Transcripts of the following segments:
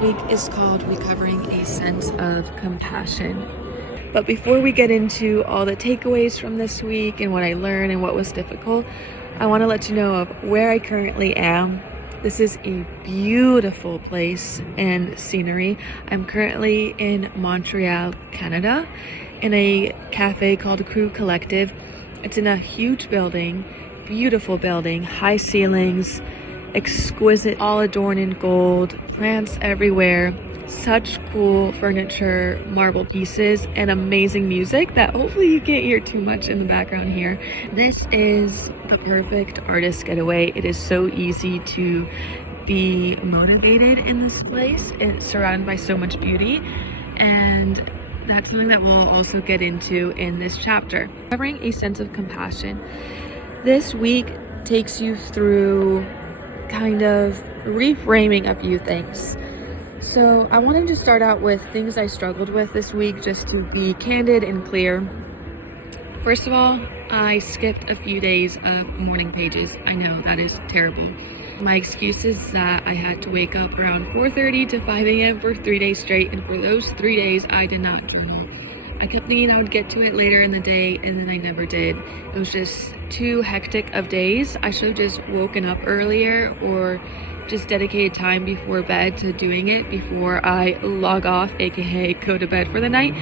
week is called Recovering a Sense of Compassion. But before we get into all the takeaways from this week and what I learned and what was difficult, I want to let you know of where I currently am. This is a beautiful place and scenery. I'm currently in Montreal, Canada, in a cafe called Crew Collective. It's in a huge building, beautiful building, high ceilings, exquisite, all adorned in gold, plants everywhere, such cool furniture, marble pieces, and amazing music that hopefully you can't hear too much in the background here. This is the perfect artist getaway. It is so easy to be motivated in this place. It's surrounded by so much beauty, and that's something that we'll also get into in this chapter. Recovering a sense of compassion. This week takes you through kind of reframing a few things. So I wanted to start out with things I struggled with this week, just to be candid and clear. First of all, I skipped a few days of morning pages. I know that is terrible. My excuse is that I had to wake up around 4:30 to 5 a.m. for 3 days straight, and for those 3 days I did not journal. I kept thinking I would get to it later in the day, and then I never did. It was just too hectic of days. I should have just woken up earlier or just dedicated time before bed to doing it before I log off, aka go to bed for the night,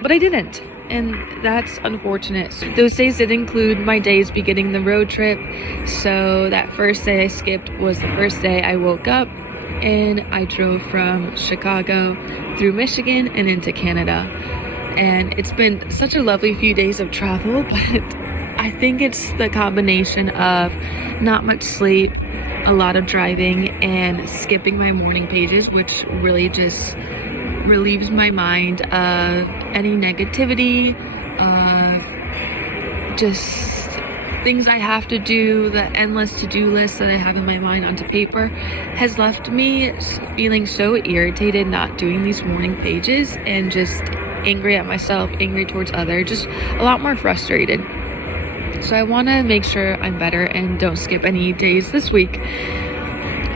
but I didn't, and that's unfortunate. Those days did include my days beginning the road trip, so that first day I skipped was the first day I woke up and I drove from Chicago through Michigan and into Canada. And it's been such a lovely few days of travel, but I think it's the combination of not much sleep, a lot of driving, and skipping my morning pages, which really just relieves my mind of any negativity, just things I have to do, the endless to-do list that I have in my mind onto paper has left me feeling so irritated not doing these morning pages, and just angry at myself, angry towards others, just a lot more frustrated. So I want to make sure I'm better and don't skip any days this week.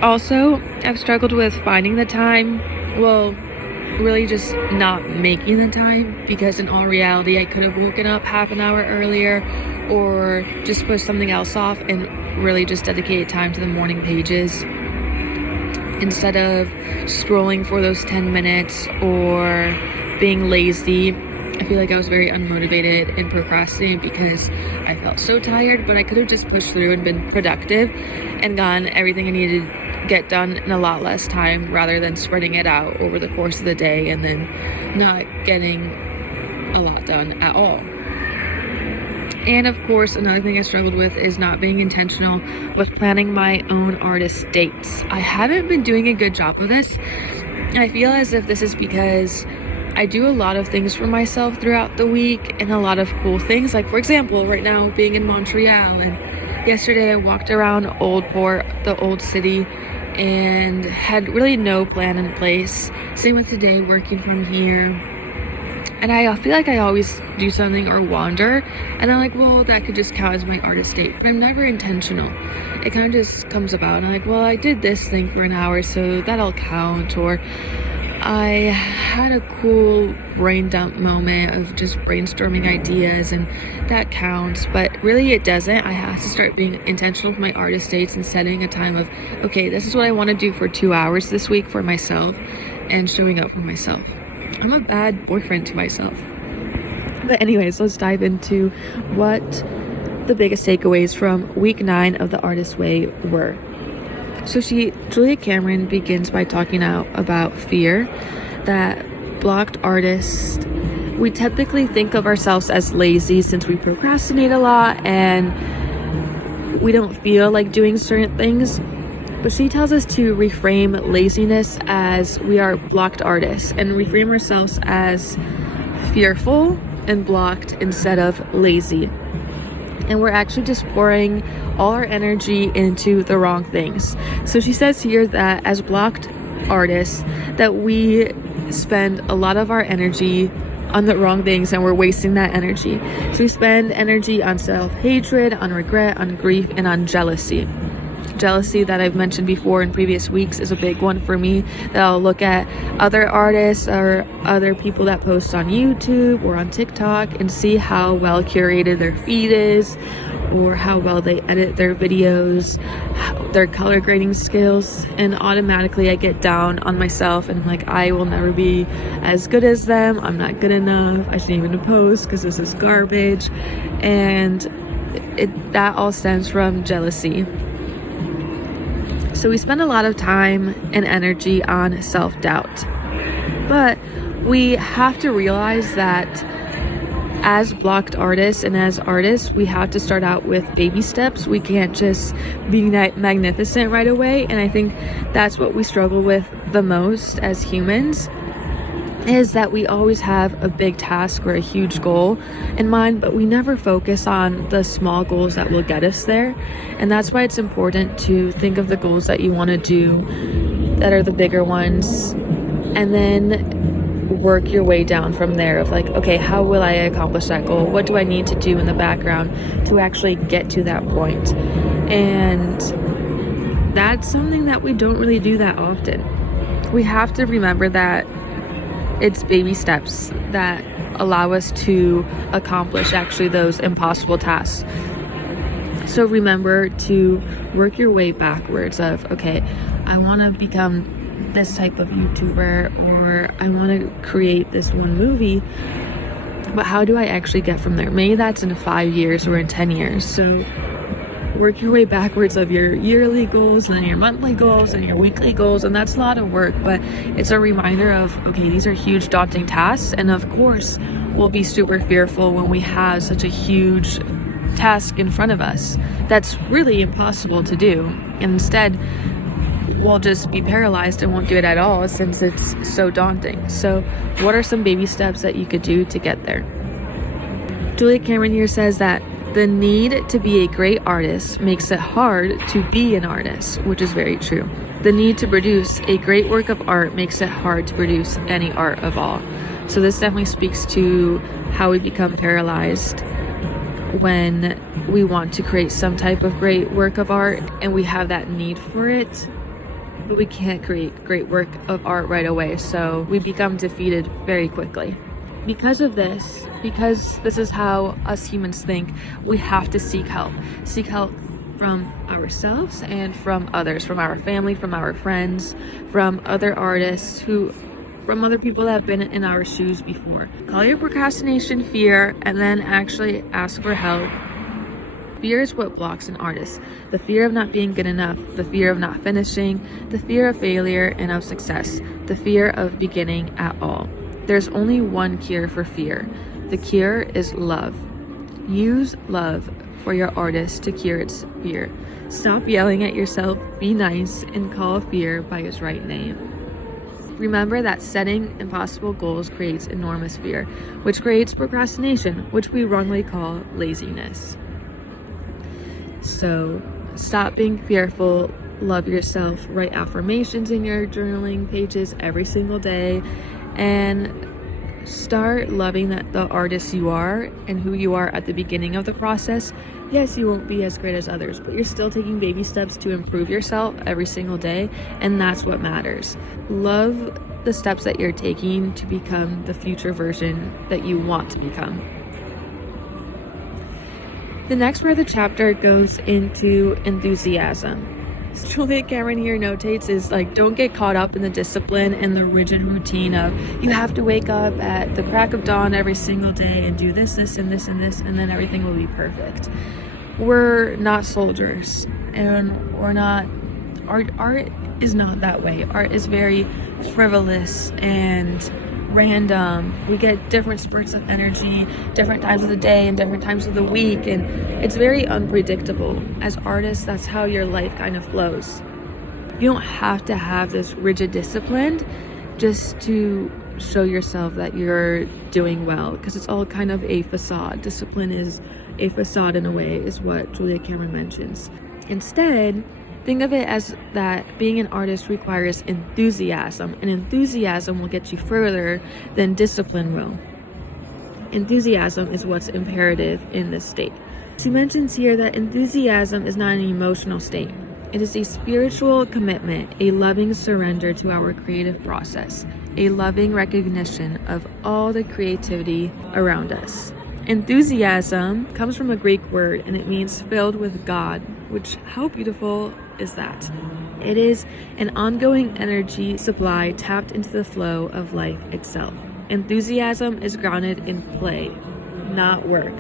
Also, I've struggled with finding the time, well, really just not making the time, because in all reality I could have woken up half an hour earlier or just put something else off and really just dedicated time to the morning pages instead of scrolling for those 10 minutes or being lazy. I feel like I was very unmotivated and procrastinated because I felt so tired, but I could have just pushed through and been productive and gotten everything I needed to get done in a lot less time, rather than spreading it out over the course of the day and then not getting a lot done at all. And of course, another thing I struggled with is not being intentional with planning my own artist dates. I haven't been doing a good job of this. I feel as if this is because I do a lot of things for myself throughout the week, and a lot of cool things. Like, for example, right now being in Montreal, and yesterday I walked around Old Port, the old city, and had really no plan in place. Same with today, working from here. And I feel like I always do something or wander, and I'm like, well, that could just count as my artist date, but I'm never intentional. It kind of just comes about, and I'm like, well, I did this thing for an hour, so that'll count. Or I had a cool brain dump moment of just brainstorming ideas, and that counts, but really it doesn't. I have to start being intentional with my artist dates and setting a time of, okay, this is what I want to do for 2 hours this week for myself, and showing up for myself. I'm a bad boyfriend to myself. But anyways, let's dive into what the biggest takeaways from week 9 of The Artist's Way were. So Julia Cameron begins by talking out about fear, that blocked artists, we typically think of ourselves as lazy since we procrastinate a lot and we don't feel like doing certain things. But she tells us to reframe laziness as we are blocked artists, and reframe ourselves as fearful and blocked instead of lazy. And we're actually just pouring all our energy into the wrong things. So she says here that as blocked artists, that we spend a lot of our energy on the wrong things, and we're wasting that energy. So we spend energy on self-hatred, on regret, on grief, and on jealousy. jealousy that I've mentioned before in previous weeks is a big one for me, that I'll look at other artists or other people that post on YouTube or on TikTok and see how well curated their feed is, or how well they edit their videos, their color grading skills, and automatically I get down on myself and I'm like, I will never be as good as them. I'm not good enough. I shouldn't even post because this is garbage. And that all stems from jealousy. So we spend a lot of time and energy on self-doubt, but we have to realize that as blocked artists and as artists, we have to start out with baby steps. We can't just be magnificent right away. And I think that's what we struggle with the most as humans, is that we always have a big task or a huge goal in mind, but we never focus on the small goals that will get us there. And that's why it's important to think of the goals that you want to do that are the bigger ones, and then work your way down from there of like, okay, how will I accomplish that goal? What do I need to do in the background to actually get to that point? And that's something that we don't really do that often. We have to remember that it's baby steps that allow us to accomplish actually those impossible tasks. So remember to work your way backwards of, okay, I want to become this type of YouTuber, or I want to create this one movie, but how do I actually get from there? Maybe that's in 5 years or in 10 years. So work your way backwards of your yearly goals, and then your monthly goals and your weekly goals. And that's a lot of work, but it's a reminder of, okay, these are huge daunting tasks. And of course we'll be super fearful when we have such a huge task in front of us that's really impossible to do. And instead we'll just be paralyzed and won't do it at all, since it's so daunting. So what are some baby steps that you could do to get there? Julia Cameron here says that the need to be a great artist makes it hard to be an artist, which is very true. The need to produce a great work of art makes it hard to produce any art of all. So this definitely speaks to how we become paralyzed when we want to create some type of great work of art and we have that need for it, but we can't create great work of art right away, so we become defeated very quickly. Because of this, because this is how us humans think, we have to seek help. Seek help from ourselves and from others, from our family, from our friends, from other artists, from other people that have been in our shoes before. Call your procrastination fear and then actually ask for help. Fear is what blocks an artist. The fear of not being good enough, the fear of not finishing, the fear of failure and of success, the fear of beginning at all. There's only one cure for fear. The cure is love. Use love for your artist to cure its fear. Stop yelling at yourself, be nice, and call fear by its right name. Remember that setting impossible goals creates enormous fear, which creates procrastination, which we wrongly call laziness. So stop being fearful, love yourself, write affirmations in your journaling pages every single day, and start loving the artist you are and who you are at the beginning of the process. Yes, you won't be as great as others, but you're still taking baby steps to improve yourself every single day, and that's what matters. Love the steps that you're taking to become the future version that you want to become. The next part of the chapter goes into enthusiasm. Julia Cameron here notates is like, don't get caught up in the discipline and the rigid routine of you have to wake up at the crack of dawn every single day and do this, this, and this, and this, and then everything will be perfect. We're not soldiers, and we're not, art is not that way. Art is very frivolous and random. We get different spurts of energy, different times of the day and different times of the week, and it's very unpredictable. As artists, that's how your life kind of flows. You don't have to have this rigid discipline just to show yourself that you're doing well, because it's all kind of a facade. Discipline is a facade in a way, is what Julia Cameron mentions. Instead, think of it as that being an artist requires enthusiasm, and enthusiasm will get you further than discipline will. Enthusiasm is what's imperative in this state. She mentions here that enthusiasm is not an emotional state. It is a spiritual commitment, a loving surrender to our creative process, a loving recognition of all the creativity around us. Enthusiasm comes from a Greek word and it means filled with God, which how beautiful is that? It is an ongoing energy supply tapped into the flow of life itself. Enthusiasm is grounded in play, not work.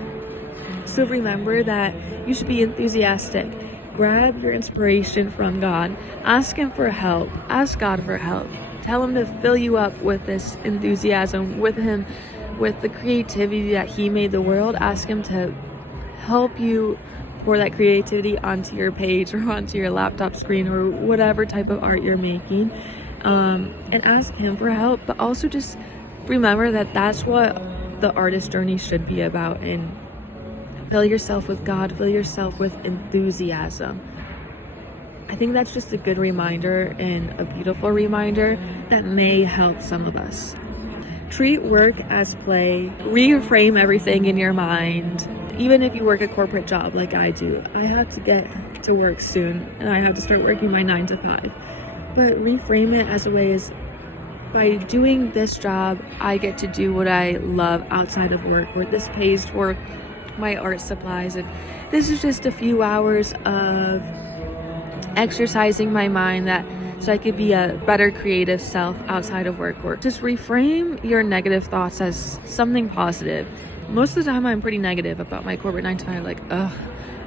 So remember that you should be enthusiastic. Grab your inspiration from God. Ask Him for help. Ask God for help. Tell Him to fill you up with this enthusiasm, with the creativity that He made the world. Ask Him to help you pour that creativity onto your page or onto your laptop screen or whatever type of art you're making, and ask Him for help. But also just remember that that's what the artist journey should be about, and fill yourself with God, fill yourself with enthusiasm. I think that's just a good reminder and a beautiful reminder that may help some of us. Treat work as play. Reframe everything in your mind. Even if you work a corporate job like I do, I have to get to work soon and I have to start working my 9 to 5. But reframe it as a way is by doing this job, I get to do what I love outside of work, where this pays for my art supplies, and this is just a few hours of exercising my mind so I could be a better creative self outside of work. Just reframe your negative thoughts as something positive. Most of the time I'm pretty negative about my corporate 9 to 5, like, ugh,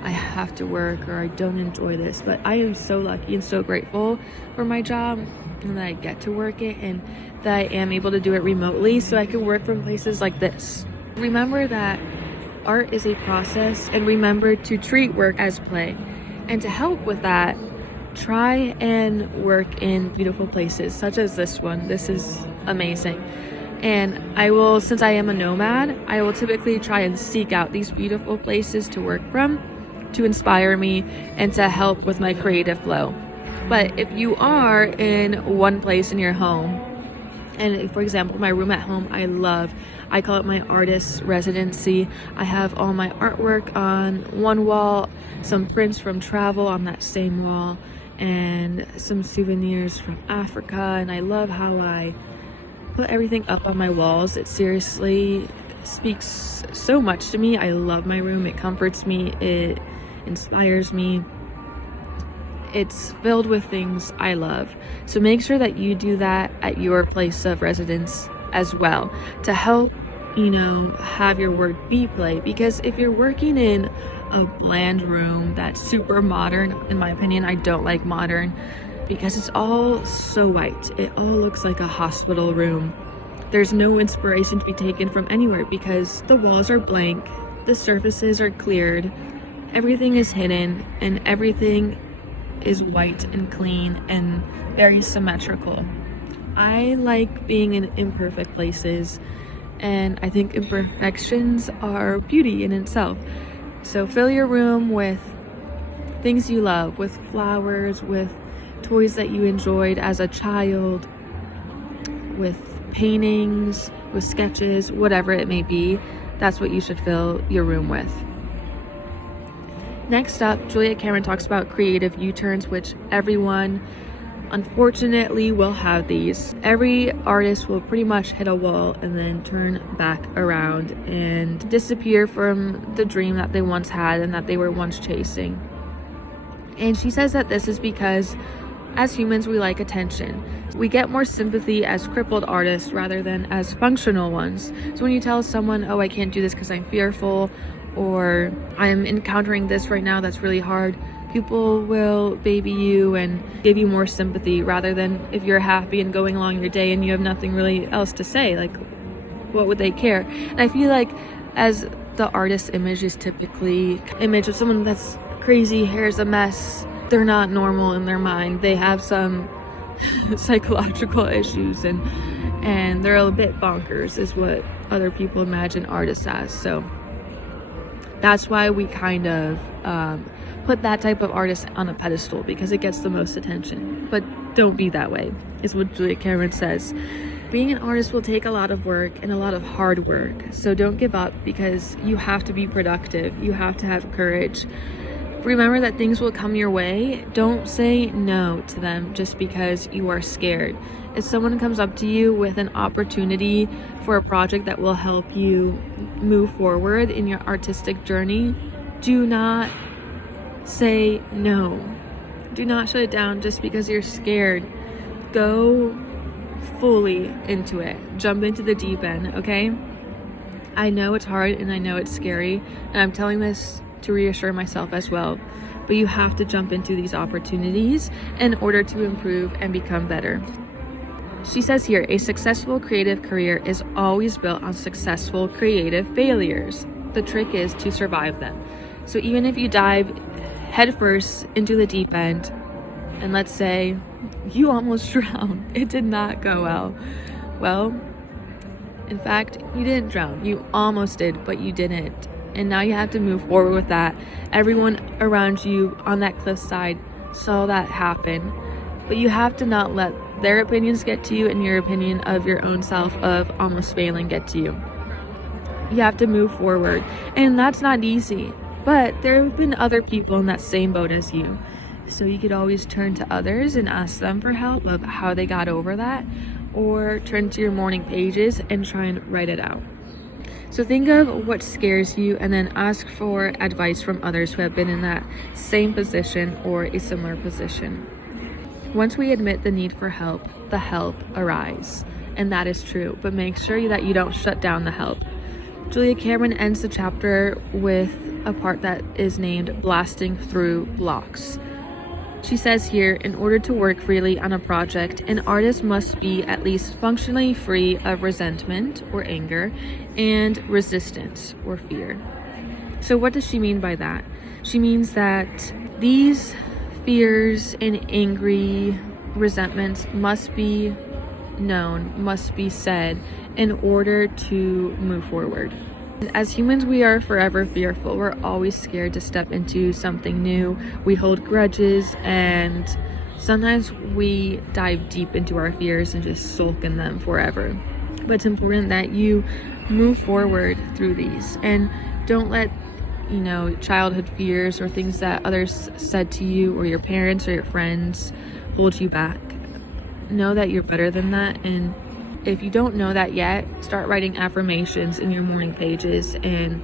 I have to work or I don't enjoy this. But I am so lucky and so grateful for my job and that I get to work it and that I am able to do it remotely so I can work from places like this. Remember that art is a process, and remember to treat work as play. And to help with that, try and work in beautiful places such as this one. This is amazing. And since I am a nomad, I will typically try and seek out these beautiful places to work from to inspire me and to help with my creative flow. But if you are in one place in your home, and for example, my room at home, I call it my artist residency. I have all my artwork on one wall, some prints from travel on that same wall, and some souvenirs from Africa. And I love how I put everything up on my walls. It seriously speaks so much to me. I love my room. It comforts me. It inspires me. It's filled with things I love. So make sure that you do that at your place of residence as well to help, have your work be play. Because if you're working in a bland room that's super modern, in my opinion, I don't like modern because it's all so white. It all looks like a hospital room. There's no inspiration to be taken from anywhere because the walls are blank, the surfaces are cleared, everything is hidden, and everything is white and clean and very symmetrical. I like being in imperfect places, and I think imperfections are beauty in itself. So fill your room with things you love, with flowers, with toys that you enjoyed as a child, with paintings, with sketches, whatever it may be. That's what you should fill your room with. Next up, Julia Cameron talks about creative U-turns, which everyone unfortunately will have these. Every artist will pretty much hit a wall and then turn back around and disappear from the dream that they once had and that they were once chasing. And she says that this is because as humans, we like attention. We get more sympathy as crippled artists rather than as functional ones. So when you tell someone, oh, I can't do this because I'm fearful, or I'm encountering this right now that's really hard, people will baby you and give you more sympathy rather than if you're happy and going along your day and you have nothing really else to say. Like, what would they care? And I feel like as the artist's image is typically image of someone that's crazy, hair's a mess, they're not normal in their mind, they have some psychological issues and they're a bit bonkers is what other people imagine artists as. So that's why we kind of put that type of artist on a pedestal, because it gets the most attention. But don't be that way, is what Julia Cameron says. Being an artist will take a lot of work and a lot of hard work. So don't give up, because you have to be productive. You have to have courage. Remember that things will come your way. Don't say no to them just because you are scared. If someone comes up to you with an opportunity for a project that will help you move forward in your artistic journey, do not say no. Do not shut it down just because you're scared. Go fully into it. Jump into the deep end, okay? I know it's hard and I know it's scary, and I'm telling this to reassure myself as well, but you have to jump into these opportunities in order to improve and become better. She says here, a successful creative career is always built on successful creative failures. The trick is to survive them. So even if you dive headfirst into the deep end, and let's say you almost drowned, it did not go well. Well, in fact, you didn't drown. You almost did, but you didn't. And now you have to move forward with that. Everyone around you on that cliffside saw that happen, but you have to not let their opinions get to you and your opinion of your own self of almost failing get to you. You have to move forward, and that's not easy, but there have been other people in that same boat as you. So you could always turn to others and ask them for help of how they got over that, or turn to your morning pages and try and write it out. So think of what scares you and then ask for advice from others who have been in that same position or a similar position. Once we admit the need for help, the help arrives. And that is true, but make sure that you don't shut down the help. Julia Cameron ends the chapter with a part that is named Blasting Through Blocks. She says here, in order to work freely on a project, an artist must be at least functionally free of resentment or anger and resistance or fear. So what does she mean by that? She means that these fears and angry resentments must be known, must be said in order to move forward. As humans, we are forever fearful. We're always scared to step into something new. We hold grudges, and sometimes we dive deep into our fears and just sulk in them forever. But it's important that you move forward through these and don't let childhood fears or things that others said to you or your parents or your friends hold you back. Know that you're better than that, and if you don't know that yet, start writing affirmations in your morning pages and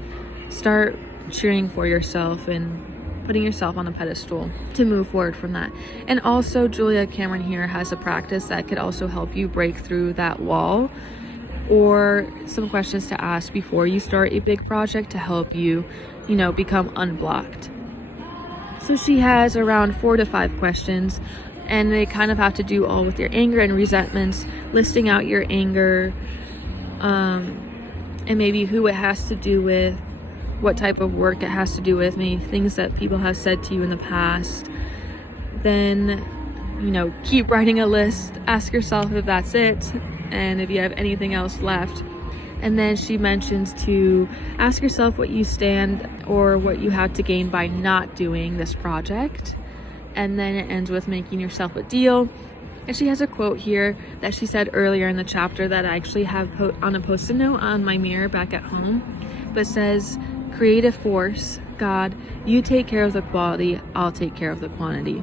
start cheering for yourself and putting yourself on a pedestal to move forward from that. And also, Julia Cameron here has a practice that could also help you break through that wall, or some questions to ask before you start a big project to help you, become unblocked. So she has around 4 to 5 questions, and they kind of have to do all with your anger and resentments, listing out your anger, and maybe who it has to do with, what type of work it has to do with, maybe things that people have said to you in the past. Then, keep writing a list, ask yourself if that's it, and if you have anything else left. And then she mentions to ask yourself what you stand or what you have to gain by not doing this project. And then it ends with making yourself a deal. And she has a quote here that she said earlier in the chapter that I actually have on a post-it note on my mirror back at home, but says, creative force, God, you take care of the quality, I'll take care of the quantity.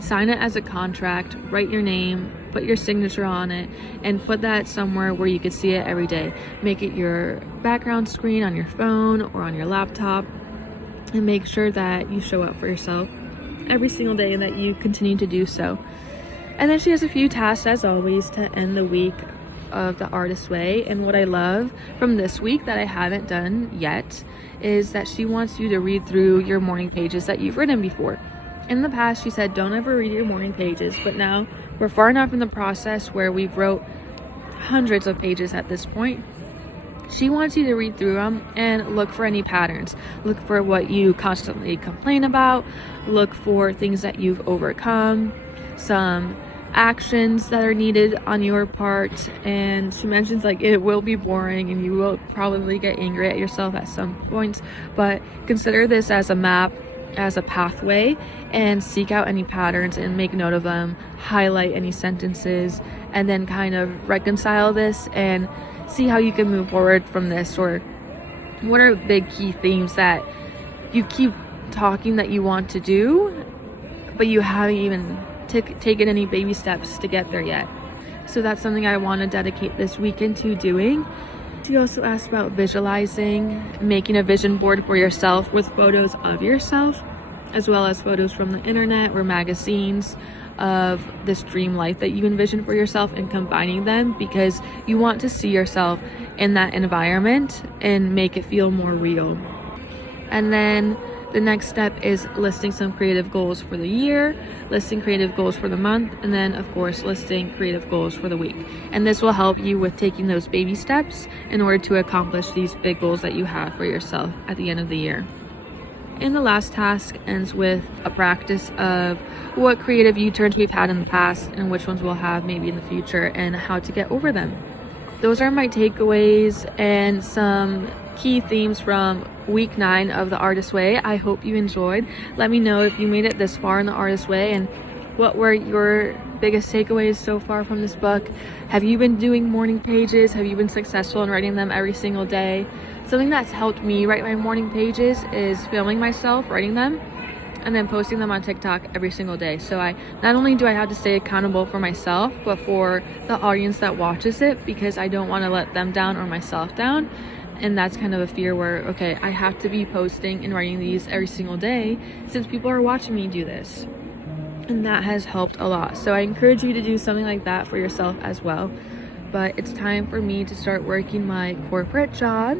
Sign it as a contract, write your name, put your signature on it, and put that somewhere where you could see it every day. Make it your background screen on your phone or on your laptop, and make sure that you show up for yourself every single day and that you continue to do so. And then she has a few tasks, as always, to end the week of the Artist Way. And what I love from this week that I haven't done yet is that she wants you to read through your morning pages that you've written before. In the past, she said, don't ever read your morning pages, but now we're far enough in the process where we've wrote hundreds of pages at this point. She wants you to read through them and look for any patterns. Look for what you constantly complain about. Look for things that you've overcome, some actions that are needed on your part. And she mentions it will be boring and you will probably get angry at yourself at some points, but consider this as a map, as a pathway, and seek out any patterns and make note of them, highlight any sentences, and then kind of reconcile this and see how you can move forward from this, or what are big key themes that you keep talking that you want to do, but you haven't even taken any baby steps to get there yet. So that's something I want to dedicate this weekend to doing. She also asked about visualizing, making a vision board for yourself with photos of yourself, as well as photos from the internet or magazines of this dream life that you envision for yourself, and combining them because you want to see yourself in that environment and make it feel more real. And then the next step is listing some creative goals for the year, listing creative goals for the month, and then of course listing creative goals for the week. And this will help you with taking those baby steps in order to accomplish these big goals that you have for yourself at the end of the year. And the last task ends with a practice of what creative U-turns we've had in the past and which ones we'll have maybe in the future and how to get over them. Those are my takeaways and some key themes from week 9 of The Artist's Way. I hope you enjoyed. Let me know if you made it this far in The Artist's Way and what were your biggest takeaways so far from this book. Have you been doing morning pages? Have you been successful in writing them every single day? Something that's helped me write my morning pages is filming myself writing them and then posting them on TikTok every single day. So not only do I have to stay accountable for myself, but for the audience that watches it, because I don't want to let them down or myself down. And that's kind of a fear where, okay, I have to be posting and writing these every single day since people are watching me do this. And that has helped a lot. So I encourage you to do something like that for yourself as well. But it's time for me to start working my corporate job,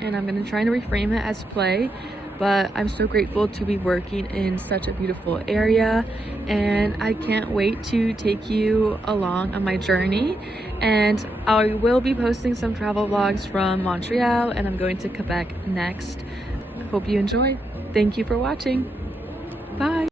and I'm going to try to reframe it as play. But I'm so grateful to be working in such a beautiful area, and I can't wait to take you along on my journey. And I will be posting some travel vlogs from Montreal, and I'm going to Quebec next. Hope you enjoy. Thank you for watching. Bye.